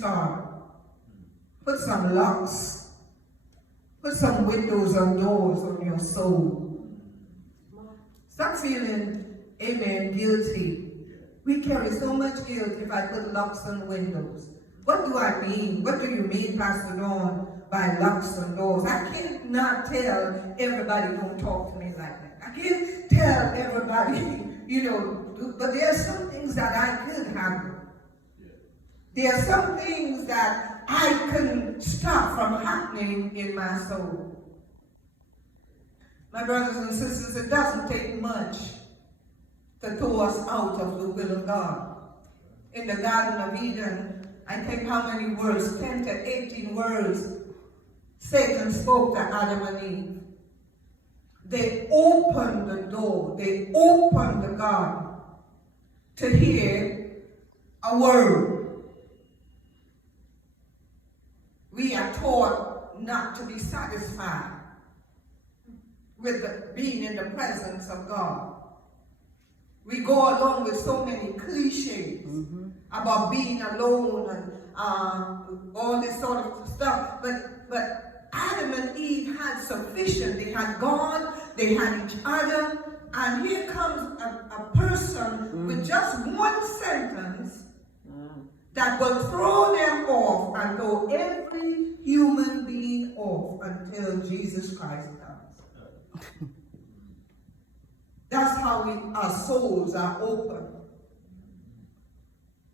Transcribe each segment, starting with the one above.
start. Put some locks. Put some windows and doors on your soul. Stop feeling, amen, guilty. We carry so much guilt if I put locks on windows. What do I mean? What do you mean, Pastor Dawn, by locks on doors? I cannot tell everybody don't talk to me like that. I can't tell everybody, but there are some things that I could handle. There are some things that I can stop from happening in my soul. My brothers and sisters, it doesn't take much to throw us out of the will of God. In the Garden of Eden, I think how many words, 10 to 18 words, Satan spoke to Adam and Eve. They opened the door, they opened the garden to hear a word. We are taught not to be satisfied with being in the presence of God. We go along with so many cliches about being alone and all this sort of stuff. But Adam and Eve had sufficient. They had God, they had each other, and here comes a person with just one sentence that will throw them off and throw every human being off until Jesus Christ comes. That's how our souls are open.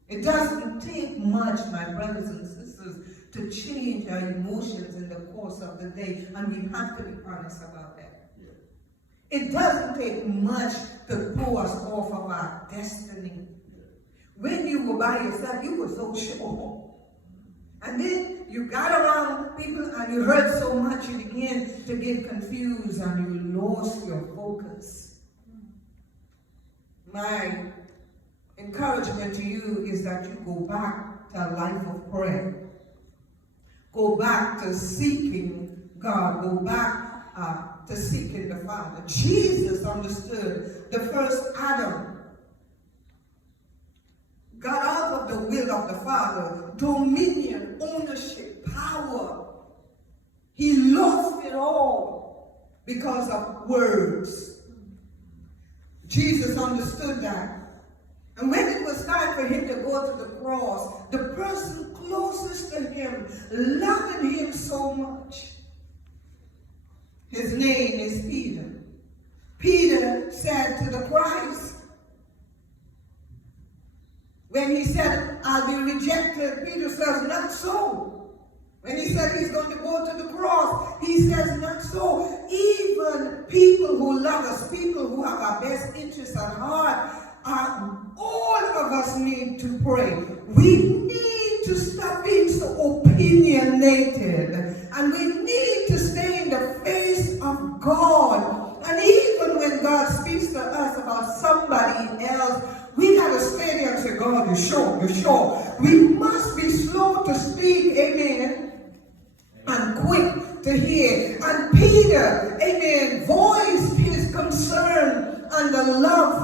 It doesn't take much, my brothers and sisters, to change our emotions in the course of the day, and we have to be honest about that. It doesn't take much to throw us off of our destiny. When you were by yourself, you were so sure. And then you got around people and you heard so much, you began to get confused and you lost your focus. My encouragement to you is that you go back to a life of prayer. Go back to seeking God. Go back to seeking the Father. Jesus understood the first Adam got out of the will of the Father, dominion, ownership, power. He lost it all because of words. Jesus understood that. And when it was time for him to go to the cross, the person closest to him, loving him so much, his name is Peter. Peter said to the Christ, when he said, I'll be rejected, Peter says, not so. When he said he's going to go to the cross, he says, not so. Even people who love us, people who have our best interests at heart, all of us need to pray. We need to stop being so opinionated. And we need to stay in the face of God. And even when God speaks to us about somebody else, we got to stay there and say, God, you're sure, you're sure. We must be slow to speak, amen, and quick to hear. And Peter, amen, voiced his concern and the love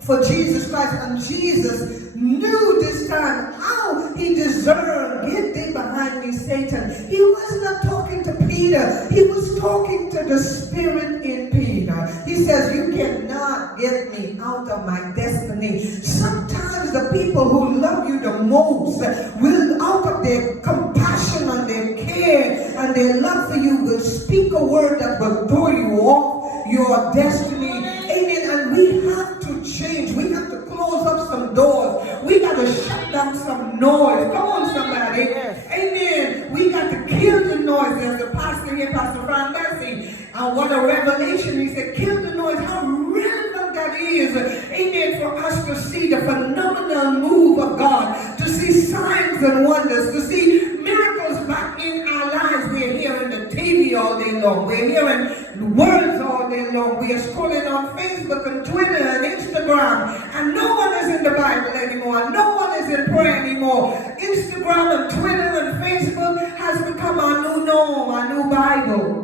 for Jesus Christ. And Jesus knew this time how he discerned, get thee behind me, Satan. He was not talking to Peter. He was talking to the Spirit in Peter. He says, you cannot get me out of my destiny. Sometimes the people who love you the most will, out of their compassion and their care and their love for you, will speak a word that will throw you off your destiny. Amen. And we have to change. We have to close up some doors. We got to shut down some noise. Come on, somebody. Yes. Amen. We got to kill the noise. There's the pastor here, Pastor Frank Bessie. And what a revelation. He said, kill the noise. How relevant that is. Amen. For us to see the phenomenal move of God. To see signs and wonders. To see miracles back in our lives. We're hearing the TV all day long. We're hearing words all day long. We are scrolling on Facebook and Twitter and Instagram. And no one is in the Bible anymore. No one is in prayer anymore. Instagram and Twitter and Facebook has become our new norm, our new Bible.